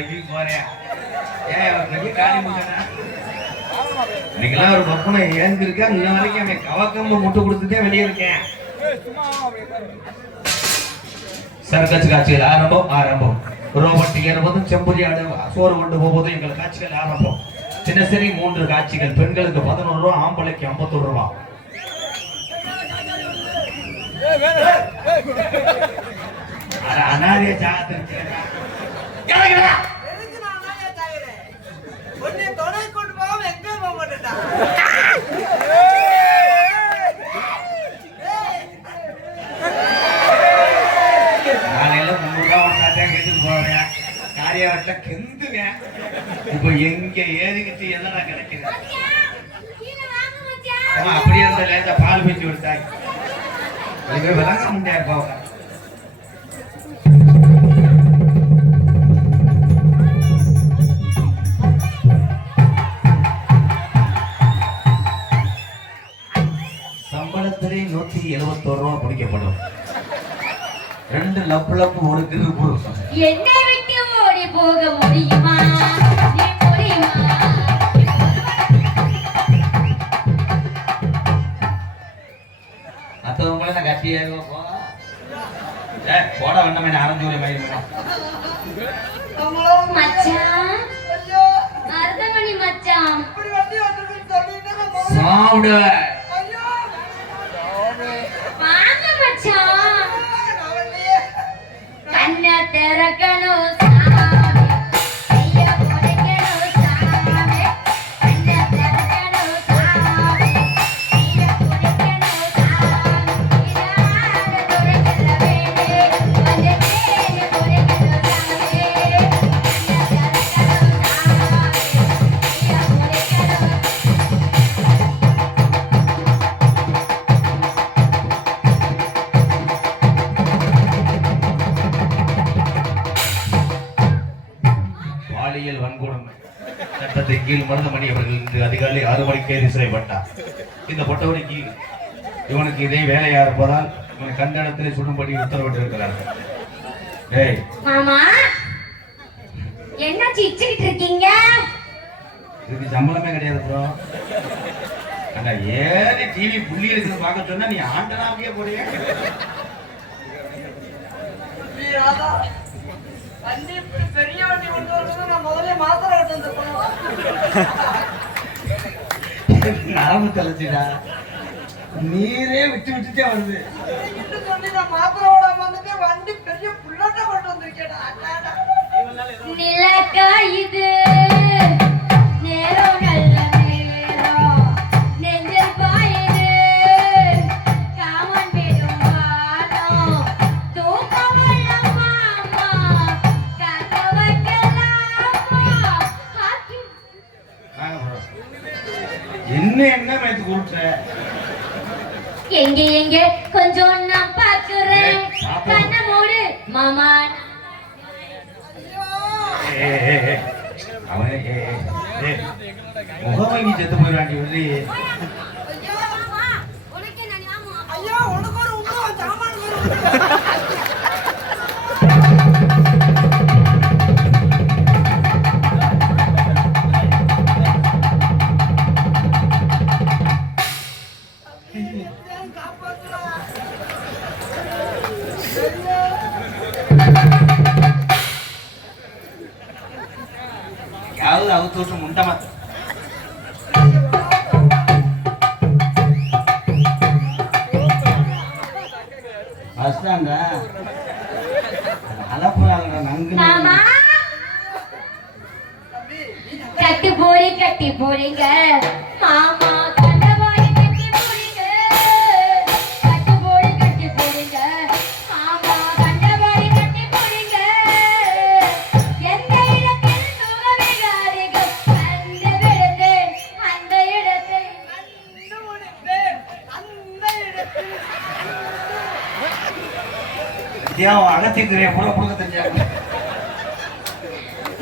எப்படி போறேன் பெரிய காரி இன்னைக்கெல்லாம் ஒரு பப்பனை ஏந்திருக்கேன். இன்ன வரைக்கும் அவன் கவக்கம்ப முட்டு கொடுத்துட்டே வெளியே இருக்கேன். சர்க்கஸ் காட்சிகள் ஆரம்பம். ரோபோட் ஏறுவதும் செம்புரி ஆடு சோறு கொண்டு போவதும் எங்கள் காட்சிகள் ஆரம்பம். தினசரி 3 காட்சிகள். பெண்களுக்கு 11 ரூபா, ஆம்பளைக்கு 51 ரூபா. அனாதைய காலையில 300 ரூபா கேட்டுட்டு போறேன். காரியாவட்டில கெந்துவேன். இப்ப எங்க ஏறிக்கிட்டு என்னடா கிடைக்குது? அப்படியே இருந்த லேசா பால் பிஞ்சு விடுத்தாங்க. விளங்க முடியாது போக. சம்பளத்திலே 171 ரூபா பிடிக்கப்படும். 2 லப்பு 1 கிரு. என்ன விட்டு ஓடி போக முடியுமா? மற்றவங்கள கட்டியாக போட வேண்டாமே ஆரஞ்சு மச்சான். அர்த்தமணி மச்சான் சாப்பிடு. வாங்க மச்சான். கண்ணை திறக்கணும். வன்கொடுமை சட்டத்தின் கீழ் மருதமணி அவர்கள் இன்று அதிகாலை 6 மணிக்கு கைது செய்யப்பட்டார். இந்த பொட்டவனுக்கு இவனுக்கு இதே வேலையா இருப்பதால் இவன் கண்டனத்திலே சுடும்படி உத்தரவிட்டிருக்கிறார்கள். மாமா என்ன சிரிச்சிட்டு இருக்கீங்க? இதுக்கு சம்பளமே கிடையாது ப்ரோ. அங்க ஏறி டிவி புள்ளி இருக்குது பார்க்க சொன்னா நீ ஆண்டனாவே போறிய. பெரிய வண்டி கொண்டு வரணும். நான் முதல்ல மாத்திரை விட்டு நரம்பு தலைச்சிடா. நீரே விட்டுட்டே வருது. சொல்லி நான் மாத்திரை விட வந்துட்டு வண்டி பெரிய புல்லட்ட கொண்டு வந்திருக்கேடா. நிலக்கா இது நேரம் நல்ல நேரம் நெஞ்சில் பாயுது காமன் பெரும் வானம் தூக்கம் மாமா கண்ண வைக்கலாமா. என்ன மேத்து கூட்டுற? எங்க கொஞ்சம் நான் பாக்குறேன். கண்ண மூடு மாமா. முகவாங்கி செத்து போயிடாண்டி உள்ளி. ஐயா உனக்கு ஒரு சாமான யாவது அவுத்து முண்டமா கட்டி போறீங்க மாமா.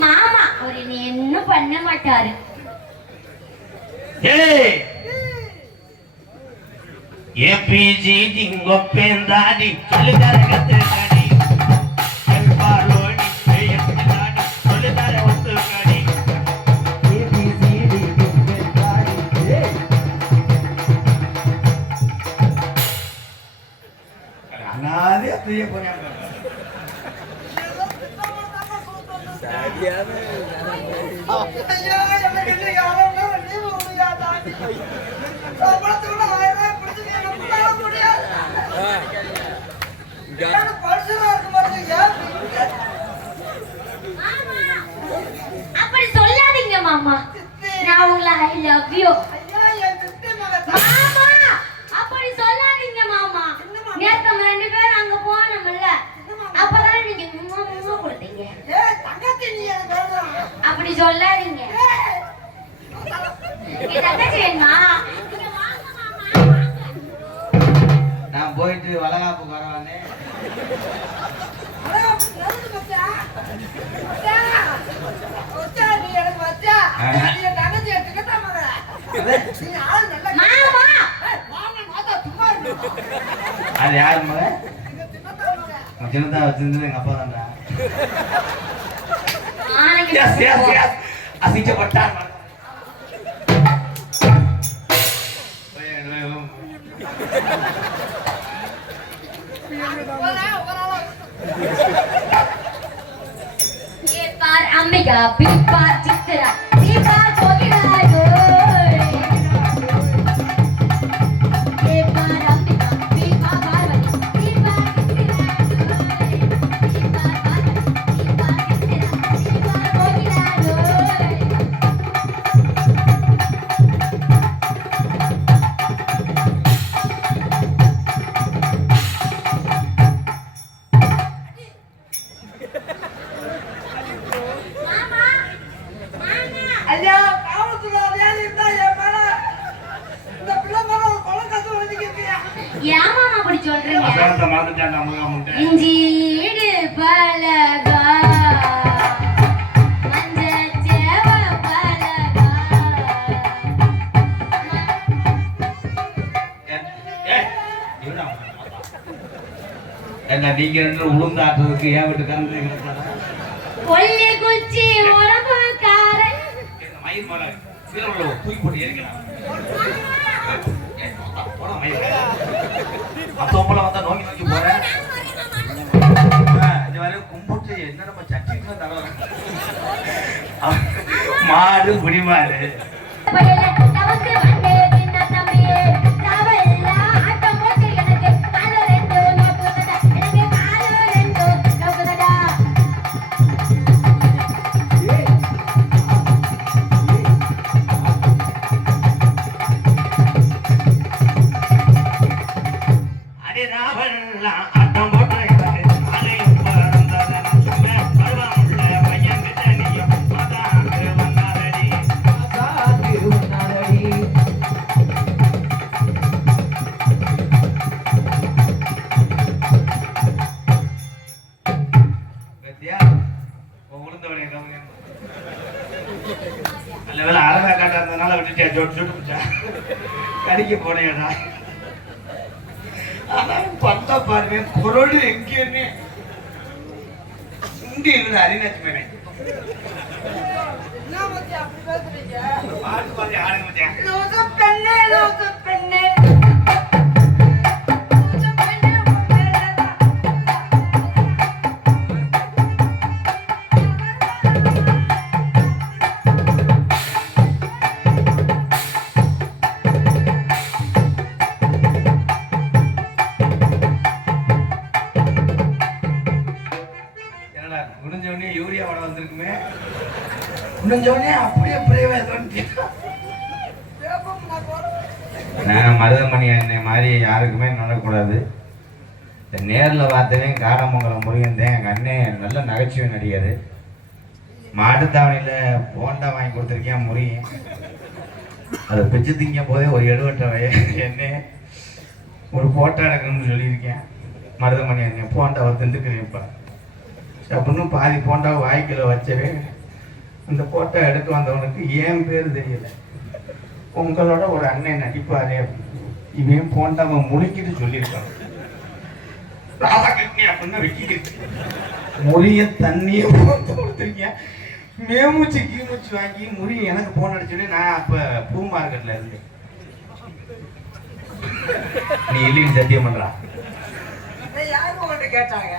மாமா ஒரு என்ன பண்ண மாட்டாரு. ஏபிஜி திங்கொப்பேந்தாடி சொல்லுதாடி சொல்லுதாடி ஐயா, எனக்கு இன்னும் யாரும் leave கொடுங்கய்யா, தாண்டி. சம்பளத்துக்குள்ள 1000 ரூபாய் கொடுத்து என்ன பண்ண முடியாது. எனக்கு பரிசுலாம் இருக்கு பாருங்க, ஏன் மாமா, அப்படி சொல்லாதீங்க மாமா. நான் உங்களை ஐ லவ் யூ. ஐயா, என் சித்தி மகன் மாமா, அப்படி சொல்லாதீங்க மாமா. நேத்து நம்ம 2 பேரும் அங்க போனோம்ல, அப்பதான் நீங்க மும்மா மும்மா கொடுத்தீங்க. ஏய், தங்கச்சி நீ எனக்கு வேணும். அப்படி சொல்லாதீங்க. ஏய், என் தங்கச்சி வேணுமா? நீங்க வாங்க மாமா, வாங்க. நான் போயிட்டு வளகாப்புக்கு வரவானே. அடா, நல்லது மச்சான். மச்சான், மச்சான், நீ எனக்கு மச்சான். நீ என் தங்கச்சி எடுத்துக்கிட்டா மகன். நீ ஆள் நல்லா மாமா, ஏய், வாங்க, மாதா, சும்மா இரு. அது யாரு மகன்? இங்க தின்னதா மகன். உன் சின்னதா வச்சிருந்தது எங்க அப்பா தான்டா. ஆனங்க. எஸ் எஸ் எஸ் அசிங்கப்பட்டான். A for Ambika, B for Chitra, C for कोकिलायो. A for Ambika, B for Parvati, C for Chitra. A for Parvati, C for Chitra, C for कोकिलायो. மாமா, மாமா. ஐயா, காவல்துறை அதிகாரி இருந்தா என் மேல இந்த பிள்ளை மேல ஒரு கொலை கதை எழுதிக்கிட்டியா? ஏன் மாமா அப்படி சொல்றீங்க? அசாரத்தை மறந்துட்டான்டா முருகா. இஞ்சீடு பலகா, மஞ்சச்சேவ பலகா. என்ன நீங்க 2 உளுந்து ஆட்டுறதுக்கு ஏன் வீட்டுக்காரங்க எங்களுக்கு கொல்லி குச்சி உடம்புக்காரன். மயில் மலை சீரவுள்ள தூக்கி போட்டு எரிக்கலாம். அப்போல வந்தா நோக்கி நோக்கி போறேன். இது வரை கும்பிட்டு என்ன நம்ம சச்சிக்கு தரோம். மாடு குடிமாடு பயல தவக்கு வந்தே சின்ன தம்பி. தவல்ல ஆட்டம் போட்டு எனக்கு காலு 2 நோக்குதடா. எனக்கு காலு 2 நோக்குதடா. அடி ராவெல்லாம் ஆட்டம் போட்டு அலையும் பறந்ததன் சும்மா பருவமுள்ள பையன் கிட்ட நீயும் மாதாக்கு வந்தாரடி. பத்தியா உளுந்தவனைய கவனிங்க. நல்ல வேலை அரவா காட்டா இருந்ததுனால விட்டுட்டியா ஜோட்டு ஜோட்டு பிடிச்சா கடிக்க போனேடா. ஆனா பட்டா பாருங்க குரடு எங்கேயுமே இங்க இருந்து அறிஞர் என்ன மச்சான் அப்படி பேசுறீங்க? பாட்டு பாதி ஆளுங்க மத்தியா. லூசு பெண்ணே, லூசு பெண்ணே. லூசு பெண்ணே, உன் மேலதான். என்னடா முடிஞ்ச உடனே யூரியா படம் வந்திருக்குமே. முடிஞ்ச உடனே அப்படியே பிரேவேதம். வேப்பம் நான் போறேன். நான் மருதமணி என்னை மாதிரி யாருக்குமே நடக்கூடாது. நேரில் பார்த்தவே காரமங்கலம் முருகன் தான். எங்கள் அண்ணன் நல்ல நகைச்சுவை நடிகர். மாட்டுத்தாவணியில் போண்டா வாங்கி கொடுத்துருக்கேன் முருகன். அதை பிச்சு திங்கும் போதே ஒரு 78 என்ன ஒரு போட்டோ எடுக்கணும்னு சொல்லியிருக்கேன். மருதமணி அண்ணன் போண்டாவை திண்டுக்கிறேன். இப்போ அப்படின்னு பாதி போண்டாவை வாய்க்கில் வச்சவே அந்த போட்டோ எடுக்க வந்தவனுக்கு ஏன் பேர் தெரியல. உங்களோட ஒரு அண்ணன் நடிப்பாரு, இவன் போண்டாவை முழுக்கிட்டு சொல்லியிருக்கான். அப்படின்னு வைக்கிட்டு முறிய தண்ணியை போட்டு கொடுத்துருக்கேன். மேமூச்சு கீமூச்சு வாங்கி முறிய எனக்கு போன் அடிச்சுட்டு நான் அப்ப பூ மார்க்கெட்ல இருந்தேன். நீ இல்லைன்னு சத்தியம் பண்றா. இதை யாரும் உங்கள்கிட்ட கேட்டாங்க?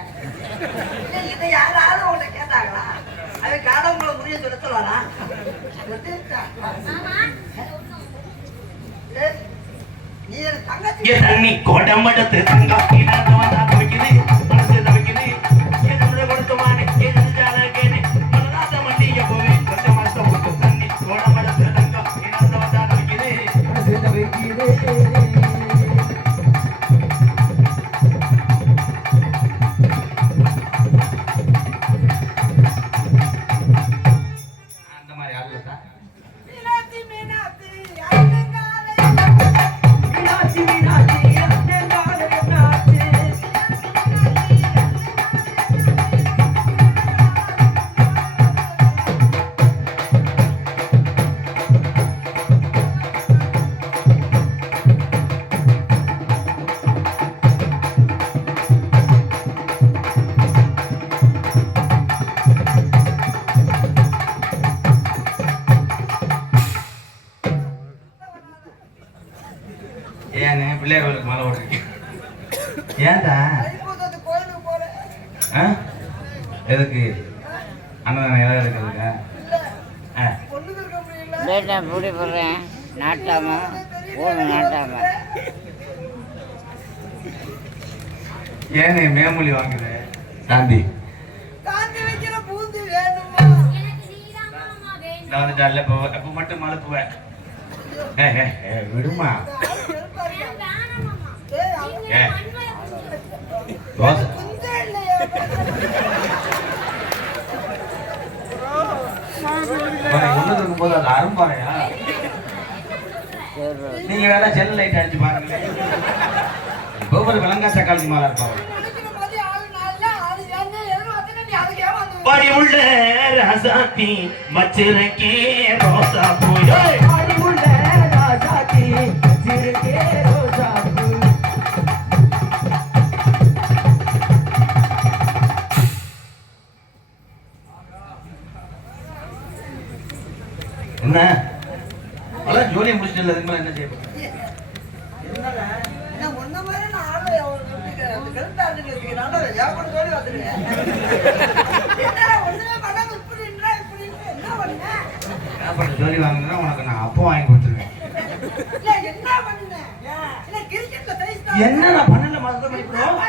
இல்லை, இதை யாராவது உங்கள்கிட்ட கேட்டாங்களா? அது காடவங்களை முடிய சொல்ல சொல்லலாம். நீ என் தங்கச்சி தண்ணி கோடம்படத்து தங்கம் இனத்தவன் தவிக்குது மனசு தவிக்குது எதுமுறை கொடுத்துமானே எதுஜால கேனே மனதாத மண்டிய போவே கொஞ்சம் மனச போட்டு தண்ணி கோடம்படத்து தங்கம் இனத்தவன் தவிக்குது மனசு தவிக்குது. அந்த மாதிரி ஆளுதா மீனாட்சி மீனாட்சி அண்ணங்காலே மீனாட்சி மீனாட்சி அண்ணங்காலே மீனாட்சி ஏன்னு பிள்ளையார்களுக்கு மாலை ஓடுறீங்க ஏன்டா தைப்பூசத்து கோயிலுக்கு போறேன். ஆ? எதுக்கு அண்ணன் இடம் எடுக்கிறதுக்கா பொண்ணுக்கு இருக்க முடியல. லேட்டாக பூடி போடுறேன் நாட்டாமா ஊர் நாட்டாமா ஏன்னு மேமொழி வாங்குற சாந்தி தாண்டி வைக்கிற பூந்தி வேணுமா? நான் வந்துட்டு அல்ல இப்போ மட்டும் மழுப்புவேன் விடுமா ஏ தோசை குஞ்சம் இல்லையே. ஒன்று இருக்கும்போது அது அரும்பாறையா நீங்க வேணா செல் லைட் அடிச்சு பாருங்களேன் ஒவ்வொரு விலங்கா தக்காளி மாலை இருப்பாங்க நினைக்கிற மாதிரி ஆளு நாள்ல ஆளு என்ன எதிர்பார்த்தேன்னு நீ அதுக்கு ஏமாந்து படி உள்ள ரசாத்தி வச்சிருக்கே ரோசா பூ அடிமுள்ள ராசாத்தி சிறுகே ரோசாப்பூ என்ன அதான் ஜோலியை முடிச்சிட்டு அதுக்கு மேலே என்ன செய்ய போறேன் என்ன ஒன்ன மாதிரி நான் ஆளு அந்த கருத்தா இருக்கு நான் ஏன் சொல்லி வந்துருக்கேன். என்னடா ஒண்ணுமே பண்ணாம இப்படின்றா என்ன பண்ண? என்ன பண்ண ஜோலி வாங்கினா உனக்கு நான் அப்போ வாங்கி கொடுத்துருவேன் இல்ல என்ன பண்ண? இல்ல கிரிக்கெட்ல தைஸ்தா என்ன நான் பண்ணல மறந்து பண்ணிக்கிறோம்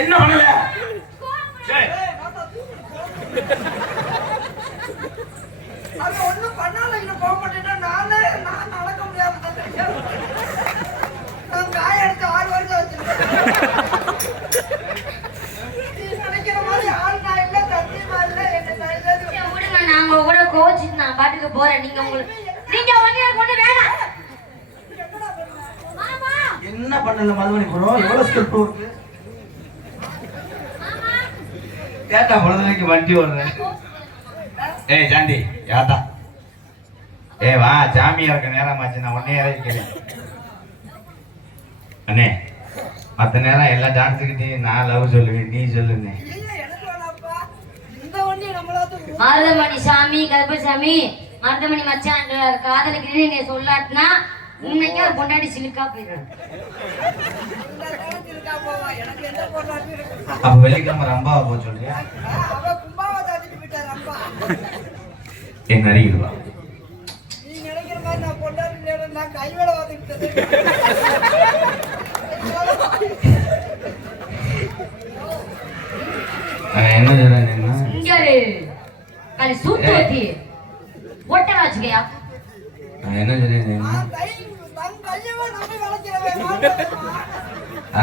என்ன பண்ணல சரி அது ஒண்ணும் பண்ணால இன்னும் போக மாட்டேன்னா நான் நடக்க முடியாம நான் காய எடுத்து 6 வருஷம் வச்சிருக்கேன். நீ நினைக்கிற மாதிரி ஆள் நான் இல்ல சத்தியமா இல்ல என்ன தைரியம் விடுங்க, நாங்க கூட கோச்சிட்டு நான் பாட்டுக்கு போறேன். நீங்க ஒண்ணு கொண்டு வேணாம். மாமா, என்ன பண்ணல மதுமணி ப்ரோ எவ்வளவு ஸ்டெப் இருக்கு கேட்டா பொழுதுக்கு வண்டி ஓடுறேன் ஏய் சாந்தி யாத்தா ஏய் வா சாமியா இருக்க நேரமாச்சு நான் உடனே இறக்கிறேன் அண்ணே மற்ற நேரம் எல்லாம் டான்ஸுக்கிட்டே நான் லவ் சொல்லுவேன் நீ சொல்லுங்க இல்ல எனக்கு வேணாப்பா இந்த வண்டி நம்மளாவது மருதமணி சாமி கருப்பசாமி மருதமணி மச்சான் காதலுக்கு நீங்க சொல்லாட்டினா இன்னைக்கு அது பொண்டாடி சிலுக்கா போயிடும். இருக்கா போவா எனக்கு எந்த போராட்டம் இருக்கு அப்ப வெள்ளிக்கிழமை ரம்பாவை போக சொல்றியா அவ கும்பாவை தாண்டிட்டு போயிட்டாரு அப்பா. என் அருகில் வா நீ நினைக்கிற மாதிரி நான் பொண்டாட்டி நான் கை வேலை வாங்கிட்டது நான் என்ன சொல்றேன்னா இங்க கலி சூத்து வத்தி ஒட்டை வச்சுக்கயா. நான் என்ன சொல்றேன்னா நான் கை தன் கையவே நம்பி வளர்க்கிறவன்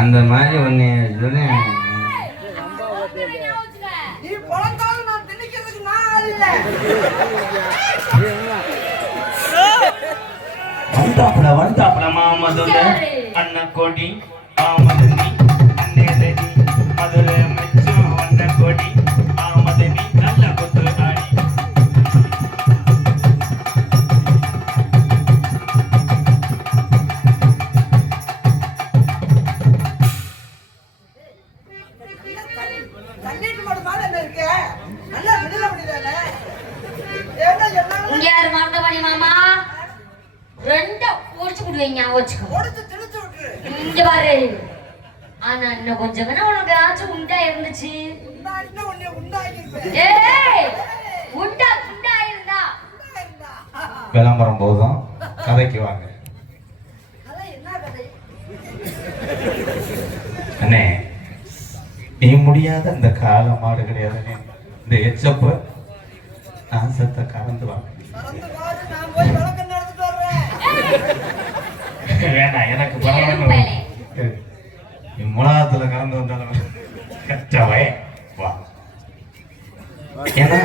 அந்த மாதிரி ஒன்று சொன்னேன் நீ பிறந்தாலும் நான் திணிக்கிறதுக்கு நான் ஆள் இல்லை. வந்தாப்புல மாமதுல அண்ணன் கோடி ஆமதனி அண்ணேதனி மதுரை மெச்சம் அண்ணன் கோடி ஆமதனி நல்ல குத்து ஆடி தண்ணிட்டு மட்டும் மேல என்ன இருக்கு நல்லா விடல முடியல ஏன்னா இங்க என்ன யாரு மருதமணி மாமா ரெண்டா ஒடிச்சு விடுவீங்க வச்சுக்கோ. ஓடிச்சு திணிச்சு விட்டு இங்க பாரு. ஆனா இன்னும் கொஞ்சம் வேணா உனக்கு ஏதாச்சும் உண்டா இருந்துச்சு. உண்டாக்கினா உன்னை உண்டாக்கிருப்பேன். ஏய் உண்டா உண்டா இருந்தா விளம்பரம் போதும் கதைக்கு வாங்க. அதான் என்ன கதை? அண்ணே நீ முடியாத இந்த கால மாடு கிடையாதுண்ணே. இந்த எச்சப்ப நான் செத்த கறந்து வாங்க. பறந்து பாரு, நான் போய் விளக்கம் நடந்துட்டு வர்றேன். வேணாம் எனக்கு எருமை. பரவாயில்ல. நீ முலாத்துல கலந்து வந்தாலும் கச்சவை வா. ஏன்னா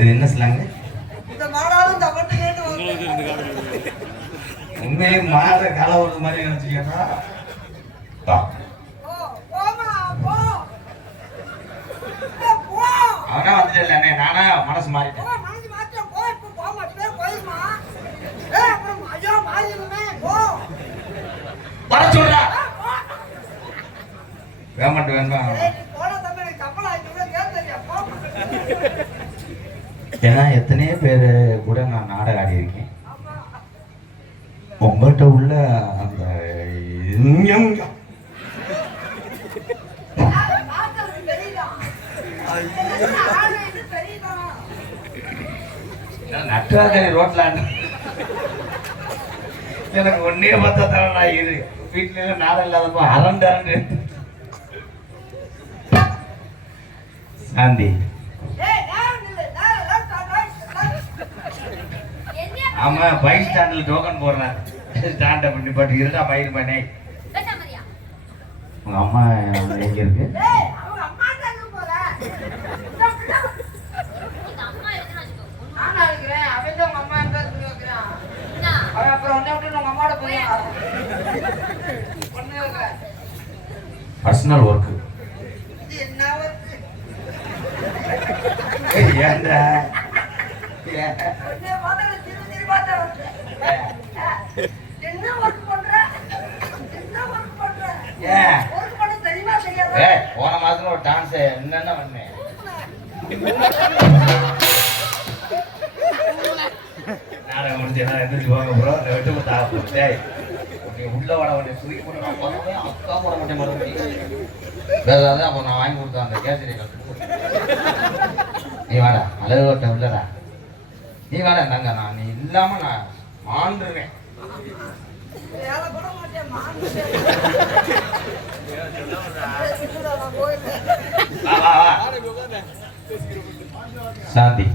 இது என்ன சொல்லாங்க? இந்த மாடாலும் தவட்டு கேட்டு வந்து உண்மையிலே மாத கால ஒரு மாதிரி நினைச்சுக்கா. போமா போ. போ அவனா வந்துட்டு அண்ணே, நானா மனசு மாறிட்டேன். போ, மனசு மாற்றம் போ. இப்ப போக மாட்டேன், போயிருமா? அப்புறம் ஐயோ மாறிடுமே, போ. வர சொல்றா. போ. வேமாட்டு வேணுமா? ஏய், நீ போன தம்பி எனக்கு கப்பல் ஆயிட்டு கேட்கறியா? போ. ஏன்னா எத்தனையோ பேர் கூட நான் நாடகம் ஆடி இருக்கேன். ஆமா. உங்கள்கிட்ட உள்ள அந்த பார்த்தது தெரியுதா? ஆளு இது தெரியுதா? நட்டாக்கரை ரோட்ல எனக்கு ஒன்னே பார்த்தா தர நான் இரு வீட்டுல நாடகம் இல்லாதப்போ அரண்டு சாந்தி. ஏய், நேரம் நில்லு. நேரம் left and right. என்ன ஆமா பைக் ஸ்டாண்ட்ல டோக்கன் போடுறேன். ஸ்டாண்ட பண்ணி பாட்டு இருடா பயிர் பண்ணே. பேசாமரியா உங்க அம்மா எங்க இருக்கு? ஏய், அவங்க அம்மா தாங்க போற. உங்க அம்மா எதுனா வச்சுக்கோ. நானா இருக்கிறேன். அவன் தான் உங்க அம்மா எங்க இருக்கு வைக்கிறான். என்ன அவன் அப்புறம் உன்னை விட்டு உங்க அம்மாவோட போய் ஒண்ணு வைக்கிறேன். Personal work. இது என்ன work? ஏன்டா உன்னை பார்த்தா திரும்பி பார்த்தா வருது. என்ன ஒர்க் பண்ற? என்ன ஒர்க் பண்ற? ஏன்? ஒர்க் பண்ண தெரியுமா தெரியாதா? போன மாசத்துல ஒரு டான்ஸ் என்னென்ன பண்ணேன். நாடகம் முடிஞ்சு எல்லாம் எந்திரிச்சு போங்க ப்ரோ. அந்த வெட்டு முட்டா டேய் நீ உள்ள வட வண்டி தூக்கி போட்டு நான் போனேன். அக்கா போட மாட்டேன் மறுபடியும் வேறாவது அப்போ நான் வாங்கி கொடுத்தேன் அந்த கேசரி கட்டு. நீ வாடா அழகு வட்டம் இல்லடா. நீ வாடா நாங்க நான் நீ இல்லாம நான் ஆண்டுருவேன். வேலை கூட மாட்டேன், மாந்துட்டேன். நான் போயிட்டேன். வா வா வா சாந்தி.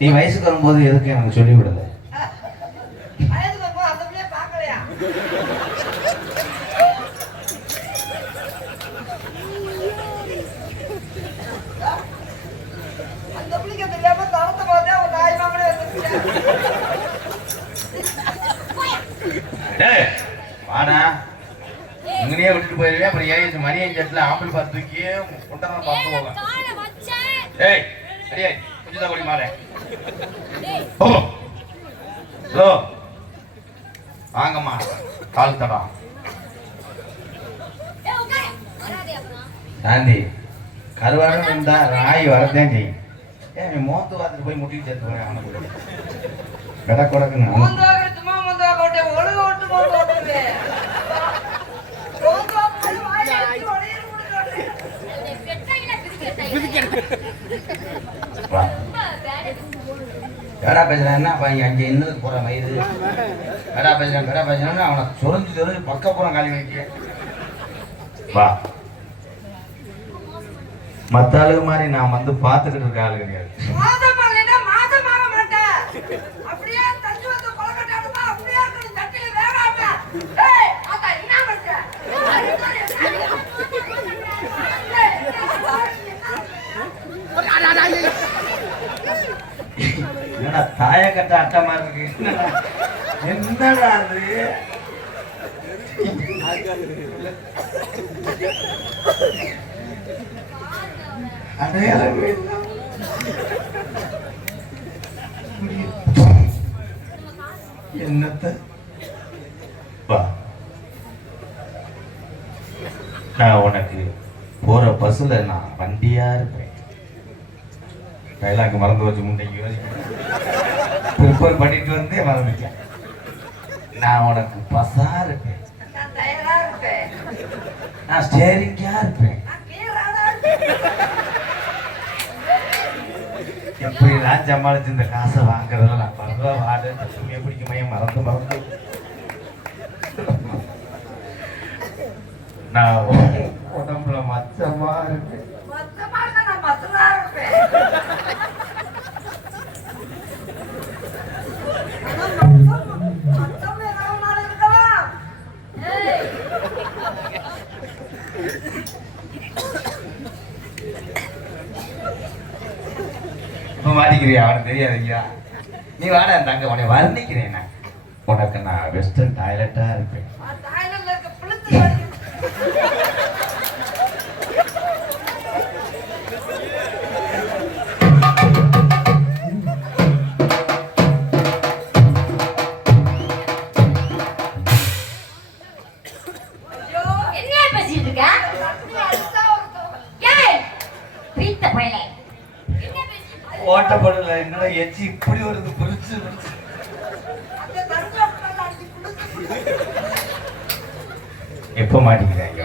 நீ வயசுக்கு வரும்போது எதுக்கு எனக்கு சொல்லி விடல? வயதுக்கு போ, அந்த பிள்ளைய பார்க்கலையா? அந்த பிள்ளைக்கு தெரியாம தரத்தை பார்த்தா ஒரு நாய் மாமனே வந்துருக்கேன். டேய் வாடா. இங்கனே விட்டுட்டு போயிருவே. அப்புறம் ஏன் மணி அஞ்சட்டுல ஆம்பிள் பார்த்து தூக்கி கொண்டாந்து பார்த்து போவேன். கால வச்சேன். ஏய் அடியே கொஞ்சம் தான் கொடி மாலை. ஓ ஹலோ வாங்கம்மா கால் தடா. ஏய் உட்காரு. வராதே அப்புறம். சாந்தி கருவாரம் இருந்தா ராய் வரதான் செய்யும். ஏன் நீ மோந்து பார்த்துட்டு போய் முட்டி சேர்த்து போய் அவனுக்கு கடை கொடக்குன்னு மோந்தாகிற சும்மா மோந்தாகோட்டே, ஒழுக விட்டு மோந்தாகோட்டே. மோந்தாகோட்டே, வாயை அடிச்சு ஒளியில விடுங்கோட்டே. என்னை பெட்டையில பிரிக்கிறேன். வா. ரொம்ப பேட். பேடா பேசுறேன்னா பையன் அங்கே இன்னதுக்கு போற வயது. பேடா பேசுறேன்னு அவனை சொரிஞ்சு பக்கப்புறம் காலி வைக்க. வா மற்ற ஆளுங்க மாதிரி நான் வந்து பார்த்துக்கிட்டு இருக்க ஆளு கிடையாது. மாதமாகலைன்னா மாதமாக மாட்டேன். அப்படியே தண்ணி வந்து கொலக்கட்டாடுமா, அப்படியே இருக்கணும் தட்டில வேகாம. ஏய், ஆத்தா என்ன பண்ற? என்னடா தாய கட்ட அட்டமா இருக்கு. என்னடா அது? அடையாளமே இல்லை. என்னத்த வா. நான் உனக்கு போற பஸ்ல நான் வண்டியா இருப்பேன். கைலாக்கு மறந்து வச்சு முண்டைக்கு யோசிக்கிறேன். ப்ரிப்பேர் பண்ணிட்டு வந்து மறந்துட்டேன். நான் உனக்கு பசா இருப்பேன், நான் தயாரா இருப்பேன். நான் ஸ்டேரிங்கா இருப்பேன். நான் கீழாடா இருப்பேன். எப்படிலாம் சமாளிச்சு இந்த காசை வாங்குறதுல நான் படுற வாடு சும்மையை பிடிக்க மையம் மறந்து நான் உடம்புல மச்சமா இருப்பேன். மொத்தமா இருந்தா நான் மசலா இருப்பேன். ஆனா மொத்தம் எவ்வளவு நாள் இருக்கலாம்? ஏய், இப்ப மாட்டிக்கிறியா? அவனுக்கு தெரியாதுங்க. நீ வாட தங்க உன்னை வர்ணிக்கிறேன். நான் உனக்கு நான் வெஸ்டர்ன் டாய்லெட்டா இருப்பேன். தாய்லாந்துல இருக்க புளுத்து வரைக்கும் ஐயோ, என்னையா பேசிட்டு இருக்க? தண்ணி அடிச்சா ஒருத்தவங்க. ஏய், பீத்த பயலே. என்ன பேசிட்டு இருக்க? ஓட்டப்படல என்னடா எச்சி இப்படி வருது புரிச்சு அந்த தண்ணி அப்படிலாம் அடிச்சு புளுத்து. எப்ப மாட்டிக்கிறாங்க?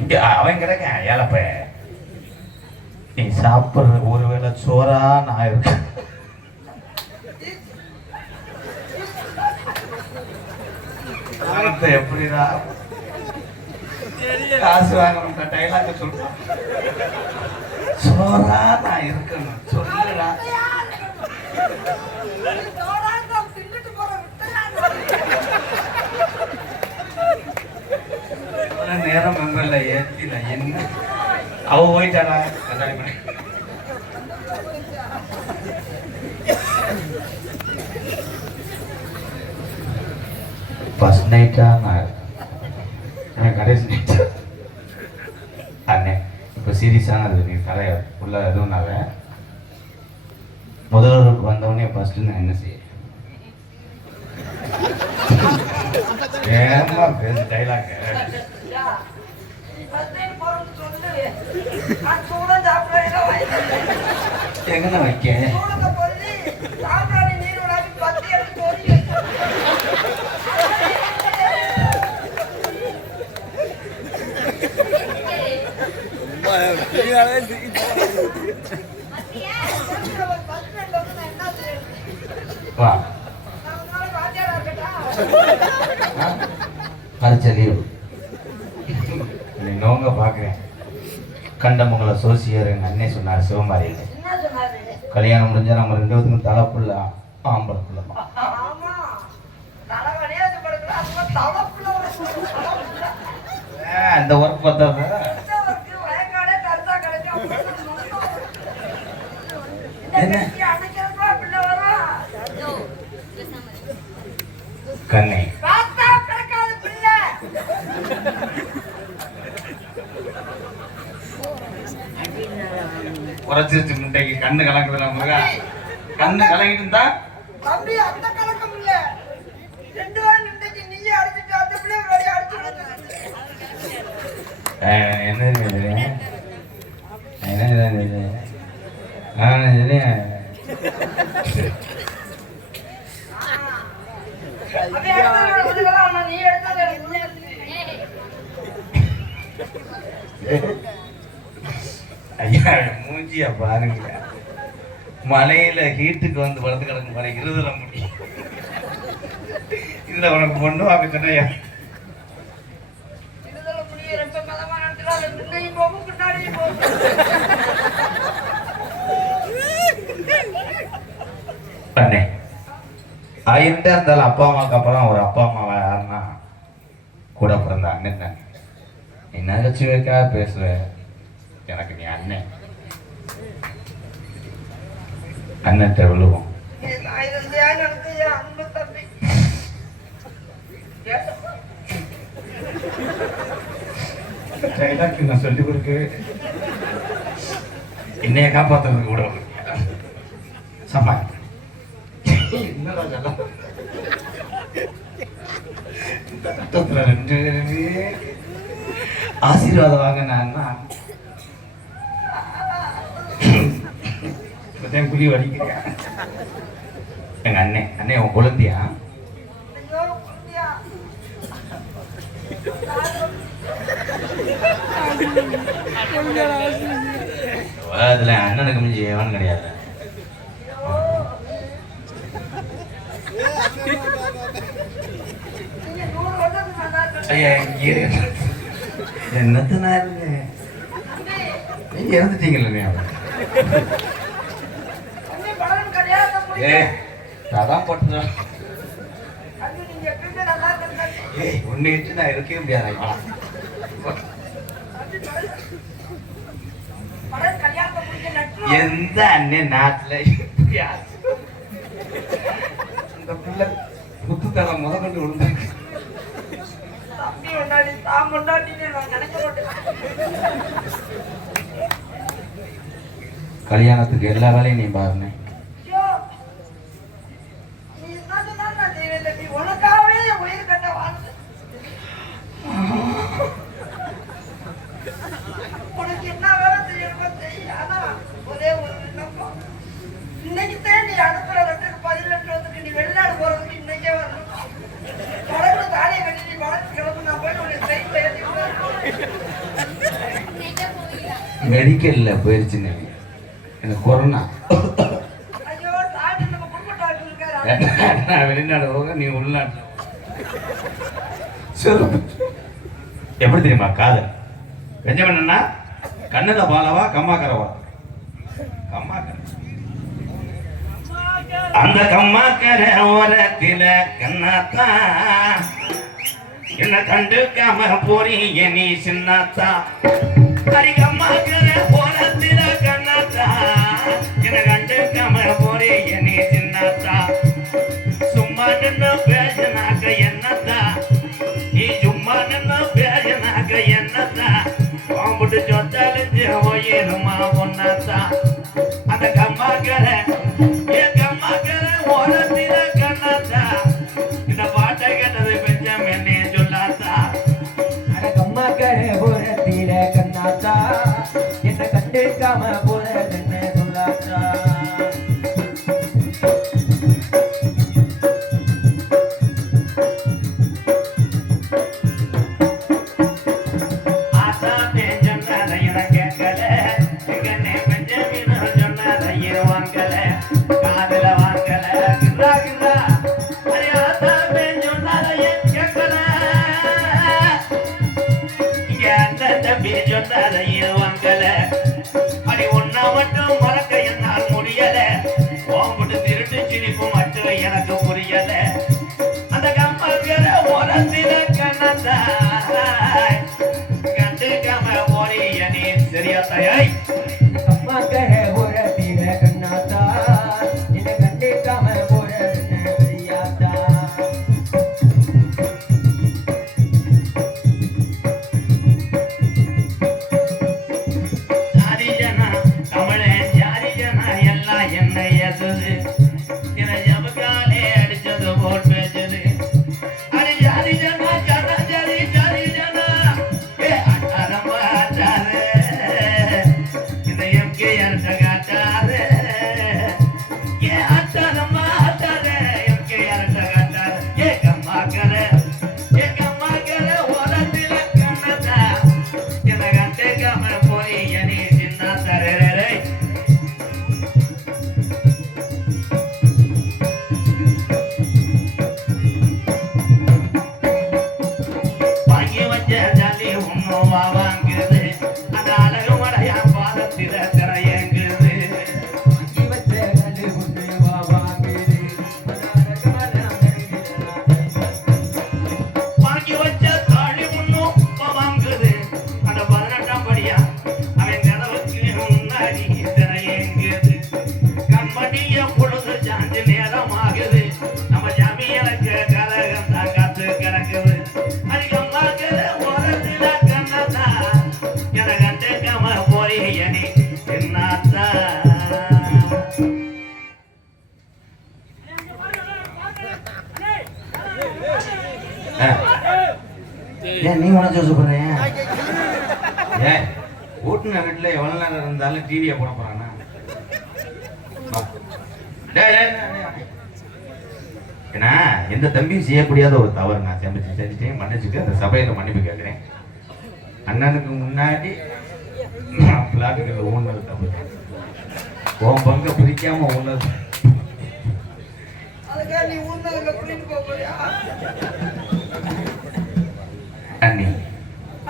இங்க அவன் கிடக்க ஏழப்ப நீ சாப்பிடுற ஒருவேளை சோறா நான் இருக்கேன். வார்த்தை எப்படிடா காசு வாங்கணும் டைலாக் சொல்றான். சோறா நான் இருக்கணும் சொல்லுடா. நீ தோடாங்க தின்னுட்டு போற விட்டையா? இவ்வளவு நேரம் மெம்பர்ல ஏத்தி நான் என்ன அவ போயிட்டாடா. ஃபர்ஸ்ட் நைட்டா நான் கடைசி நைட்டா அண்ணே இப்போ சீரியஸானது நீ கரை உள்ள எதுவும்னால முதல்வருக்கு வந்தவொடனே ஃபர்ஸ்ட் நான் என்ன செய்ய ஏமா பேச டைலாக் எங்கன்னு வைக்க வா பரிச்சை லீவு நீ நோங்க பார்க்குறேன். கண்டமங்கல சோசியர் எங்கள் அண்ணே சொன்னார் சிவமாரி கல்யாணம் முடிஞ்சா நம்ம ரெண்டு பேத்துக்கும் தலைப்புள்ள ஆம்பளை புள்ளமா. அந்த ஒர்க் பார்த்தா கண்ணை உரைச்சிருச்சு முட்டைக்கு கண்ணு கலக்குது நமக்கு. கண்ணு கலங்கிட்டு இருந்தா தம்பி அந்த கலக்கம் இல்ல. 2 வாரம் இன்றைக்கு நீயே அடிச்சிட்டு அந்த பிள்ளை வெளியே அடிச்சு என்ன நீ எடுத்தது ஐயா மூஞ்சியா பாருங்க. மலையில ஹீட்டுக்கு வந்து வளர்ந்து கிடக்கு பாரு இருதல முடி. இதுல உனக்கு பொண்ணு வாங்க சொன்னையா ரொம்ப மதமா நடத்துறாங்க. முன்னையும் போகும் பின்னாடியும் போகும். பண்ணே ஆயிட்டா இருந்தாலும் அப்பா அம்மாவுக்கு அப்புறம் ஒரு அப்பா அம்மா யாருன்னா கூட பிறந்த அண்ணன் தானே. நீ நகைச்சுவைக்கா பேசுற, எனக்கு நீ அண்ணன். அண்ணன்ட்ட விழுவோம். நான் இருந்தியா நடத்தியா அன்பு தம்பி. டைலாக் நான் சொல்லி கொடுக்கு என்னைய காப்பாத்துறது கூட சமா என்னடா இதெல்லாம்? இந்த கட்டத்துல 2 பேருமே ஆசீர்வாதம் வாங்க நான் இப்பதான் குழி வடிக்கிறேன். அண்ணே உன் குழந்தையா? ஐயோ குழந்தையா உலகத்துல அண்ணனுக்கு மிஞ்சி எவன் கிடையாது. நீங்க 100 வருஷத்துக்கு நல்லா இருக்கணும். ஐயா இங்கே என்னத்து நான் இருந்தேன், நீங்க இறந்துட்டீங்களே. அண்ணே பலன் கிடையாது ஏ அதான் போட்டு அண்ணே நீங்க எப்பவுமே நல்லா இருக்கணும். ஏய் ஒன்னு வச்சு நான் இருக்கவே முடியாது. பலன் கல்யாணத்தை முடிக்க நட்டு எந்த அண்ணன் நாட்டுல இப்படி ஆச்சு? அந்த பிள்ளை குத்துத்தலை முதற்கொண்டு விழுந்தாங்க. தம்பி முன்னாடி தான் முன்னாடின்னு நான் நினைக்க மாட்டேன். கல்யாணத்துக்கு எல்லா வேலையும் நீ பாருங்க. ஐயோ நீ என்ன சொன்னாலும் நான் செய்வேன் தம்பி. உனக்காகவே என் உயிர் கட்ட வாழ்ந்து உனக்கு என்ன வேலை செய்யணுமோ செய்ய. ஆனா ஒரே ஒரு விண்ணப்பம், இன்னைக்கு தான் நீ அனுப்புற லெட்டருக்கு 10 லெட்டர் வந்துட்டு நீ வெளிநாடு போறதுக்கு இன்னைக்கே வரணும். கடவுள் தாலியை கட்டி நீ வளர்த்து கிளம்பு. நான் போய் உன்னை ட்ரெயின்ல ஏற்றி மெடிக்கல்ல போயிருச்சுன்னு எனக்கு கொரோனா. ஐயோ டாக்டர் நம்ம குடும்ப டாக்டர் இருக்காரு. நான் வெளிநாடு போக நீ உள்நாட்டுல சொல்லு. எப்படி தெரியுமா காதல்? பெஞ்சமின் அண்ணா கண்ணுல பாலவா கம்மாக்கரவா? கம்மாக்கர. அந்த கம்மாக்கர ஓரத்தில கண்ணாத்தா என்ன கண்டுக்காம போறீங்க நீ சின்னத்தா. அடி கம்மாக்கர ஓரத்தில கண்ணாத்தா என்ன கண்டுக்காம போறீங்க நீ சின்னத்தா. சும்மா நின்னு பேசினாக்க என்னத்தா, நீ சும்மா நின்னு பேசினாக்க என்னத்தா. பாம்புட்டு சொத்தாலிஞ்சு போயிருமா பொண்ணாத்தா. அந்த கம்மாக்கர கம்மாக்கர ஓரத்தில கண்ணாத்தா இந்த பாட்டை கேட்டது பெஞ்சம் என்னே சொல்லாத்தா. கம்மாக்கரை புறத்தில கண்ணாத்தா என்ன கண்டுக்காம போறதுன்னு சொல்லாத்தா. ஆத்தா பெஞ்சம் என கேட்கல, எங்கன்னே பெஞ்சமின் சொன்னதையே வாங்கல, காதுல வாங்கல கிரா கிரா. அரே ஆத்தா பெஞ்சம் கேட்கல, இங்க அண்ணன் தம்பி சொன்னதையே வாங்கல. அடி ஒன்னா மட்டும் மறக்க என்னால் முடியல, ஓம்புட்டு திருட்டு சிரிப்பு மட்டும் எனக்கு புரியல. அந்த கம்மாக்கர ஓரத்தில கண்ணத்தா கண்டுக்காம போறிய நீ சரியா தாய். கம்மாக்கரை புறத்தில கண்ணாத்தா என்ன கண்டுக்காம போறதுன்னு தெரியாதா. ஜாதி ஜனா தமிழே ஜாதி ஜனா எல்லாம் என்ன ஏசுது, என ஜபக்காலே அடிச்சது போல் பேசுது. அடி ஜாதி ஜனா ஜனா ஜாதி ஜாதி ஜனா ஏ அட்டாரம்ப அட்டாரே இந்த எம்கேஆர் காட்டாரே. ஏ அட்டாரம்ப அட்டாரே எம்கேஆர் காட்டாரே. ஏ கம்மாக்கர ஓரத்தில கண்ணத்தா என கண்டுக்காம போறிய நீ சின்னத்தரே. வாங்கி வச்ச ஜாலி உண்ணுவா வாங்குது, அந்த அழகு மடையா பாதத்தில திரையங்குது. வாங்கி வச்ச கல்லு ஒண்ணு வாங்குது வாங்கி வச்ச தாலி உண்ணும் வாங்குது, அந்த 18ஆம் படியா அவன் கதவுக்கு முன்னாடி திரையங்குது. கண்மணிய பொழுது சாஞ்சு நேரம் ஆகுது, நம்ம ஜாமியனுக்கு கலகம் தான் காத்து கிடக்குது. அது கம்மாக்கர ஓரத்தில கண்ணத்தா என கண்டுக்காம போறிய நீ என்னத்தா. ஏன் நீ உனக்கு சொல்றேன்? ஏன் கூட்டின வீட்டுல எவ்வளவு நேரம் இருந்தாலும் டிவியை போட போறானா? வா. டேய், டேய், டேய், டேய். ஏன்னா எந்த தம்பியும் செய்யக்கூடியாத ஒரு தவறு நான் செஞ்சுட்டேன், மன்னிச்சுட்டு அந்த சபையில மன்னிப்பு கேட்கிறேன். அண்ணனுக்கு முன்னாடி பிளாட்டுக்கு ஊன்னது தப்பு, உன் பங்க பிரிக்காம ஊன்னது. அதுக்காக நீ ஊர்னதுல புள்ளிட்டு போக போறியா? அண்ணி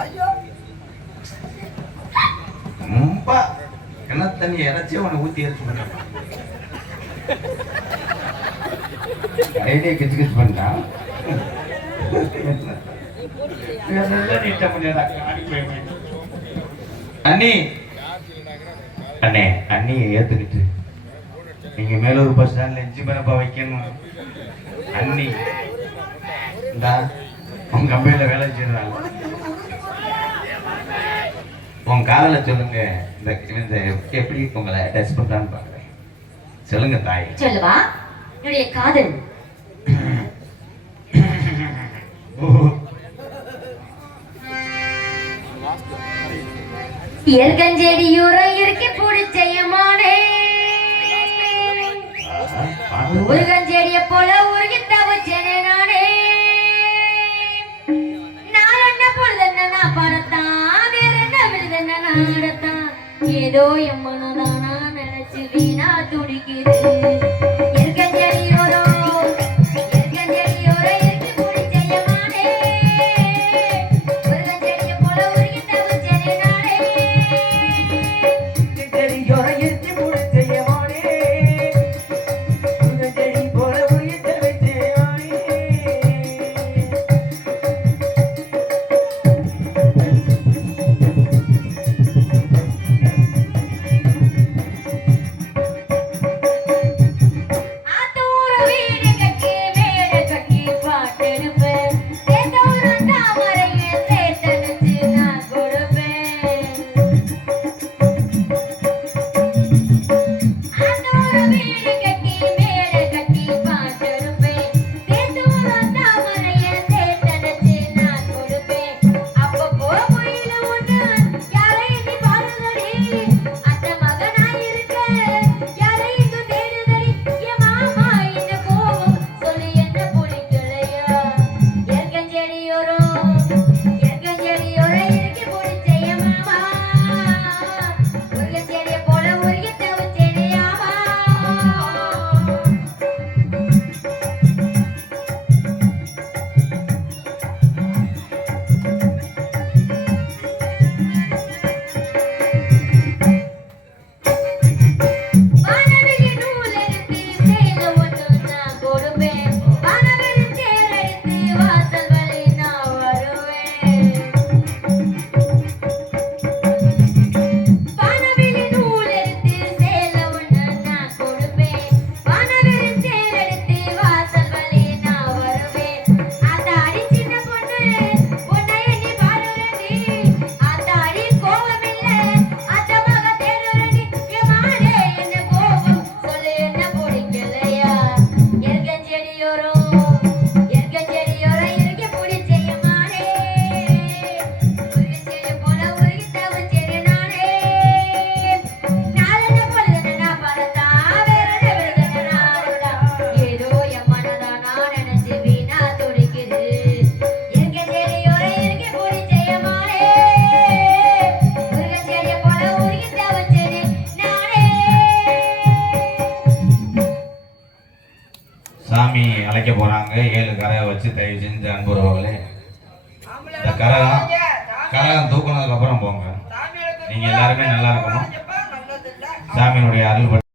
ஐயோ ரொம்ப கிணத்தண்ணி இறைச்சி உனக்கு ஊத்தி இறைச்சி பண்ண கையிலே கிச்சு கிச்சு பண்ணிட்டான். அண்ணி அண்ணே அண்ணியை ஏத்துக்கிட்டு நீங்க மேலூர் பஸ் ஸ்டாண்ட்ல இஞ்சி பரப்பா வைக்கணும். அண்ணி இந்தா உங்க கம்பெனில வேலை செய்யறாங்க, உன் காதல சொல்லுங்க. இந்த எப்படி உங்களை டச் பண்றான்னு பாக்குறேன். சொல்லுங்க தாய். சொல்லவா? என்னுடைய காதல் எர்கஞ்செடியூரம் இருக்கு பிடிச்சயமானே, முருகஞ்செடிய போல உருகி தவச்சேனே நானே. நான் என்ன பொழுதென்ன நான் படத்தான், வேற என்ன விழுதென்ன நாடத்தான், ஏதோ எம்மனதானா நினைச்சு வீணா துடிக்குது. சாமி அழைக்க போறாங்க. 7 கரையை வச்சு தயவு செஞ்சு அன்புறவர்களே இந்த கரகம் தூக்குனதுக்கு அப்புறம் போங்க. நீங்க எல்லாருமே நல்லா இருக்கணும். சாமியினுடைய அருள்